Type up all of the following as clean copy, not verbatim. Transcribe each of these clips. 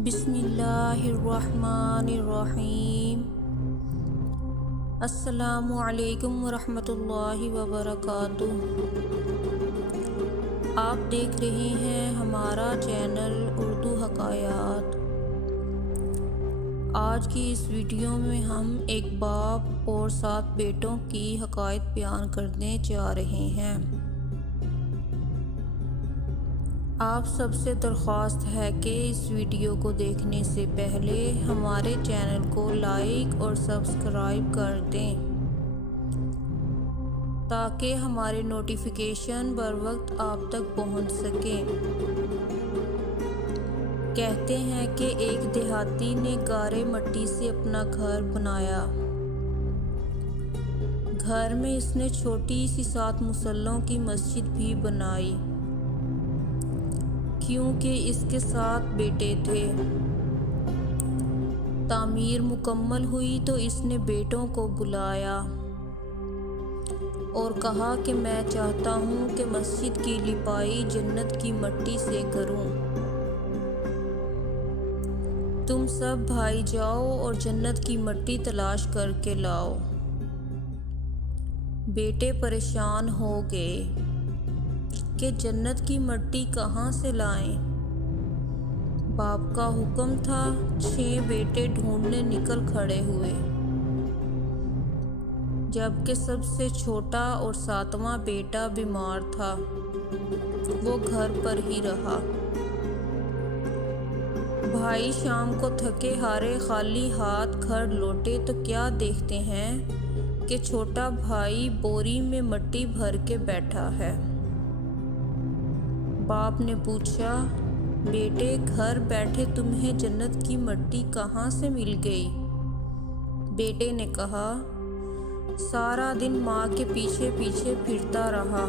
बिस्मिल्लाहिर्रहमानिर्रहीम। अस्सलामुअलैकुम वरहमतुल्लाहि वबरकातुह। आप देख रहे हैं हमारा चैनल उर्दू हकायात। आज की इस वीडियो में हम एक बाप और 7 बेटों की हकायत बयान करने जा रहे हैं। आप सबसे दरख्वास्त है कि इस वीडियो को देखने से पहले हमारे चैनल को लाइक और सब्सक्राइब कर दें ताकि हमारे नोटिफिकेशन बर वक्त आप तक पहुंच सके। कहते हैं कि एक देहाती ने गारे मिट्टी से अपना घर बनाया। घर में इसने छोटी सी 7 मुसल्लों की मस्जिद भी बनाई क्योंकि इसके 7 बेटे थे। तामीर मुकम्मल हुई तो इसने बेटों को बुलाया और कहा कि मैं चाहता हूँ कि मस्जिद की लिपाई जन्नत की मिट्टी से करूँ। तुम सब भाई जाओ और जन्नत की मिट्टी तलाश करके लाओ। बेटे परेशान हो गए कि जन्नत की मिट्टी कहाँ से लाएं। बाप का हुक्म था। 6 बेटे ढूंढने निकल खड़े हुए, जबकि सबसे छोटा और 7वां बेटा बीमार था। वो घर पर ही रहा। भाई शाम को थके हारे खाली हाथ घर लौटे तो क्या देखते हैं कि छोटा भाई बोरी में मिट्टी भर के बैठा है। बाप ने पूछा, बेटे घर बैठे तुम्हें जन्नत की मिट्टी कहाँ से मिल गई? बेटे ने कहा, सारा दिन माँ के पीछे पीछे फिरता रहा।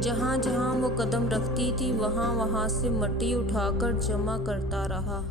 जहाँ जहाँ वो कदम रखती थी वहाँ वहाँ से मिट्टी उठाकर जमा करता रहा।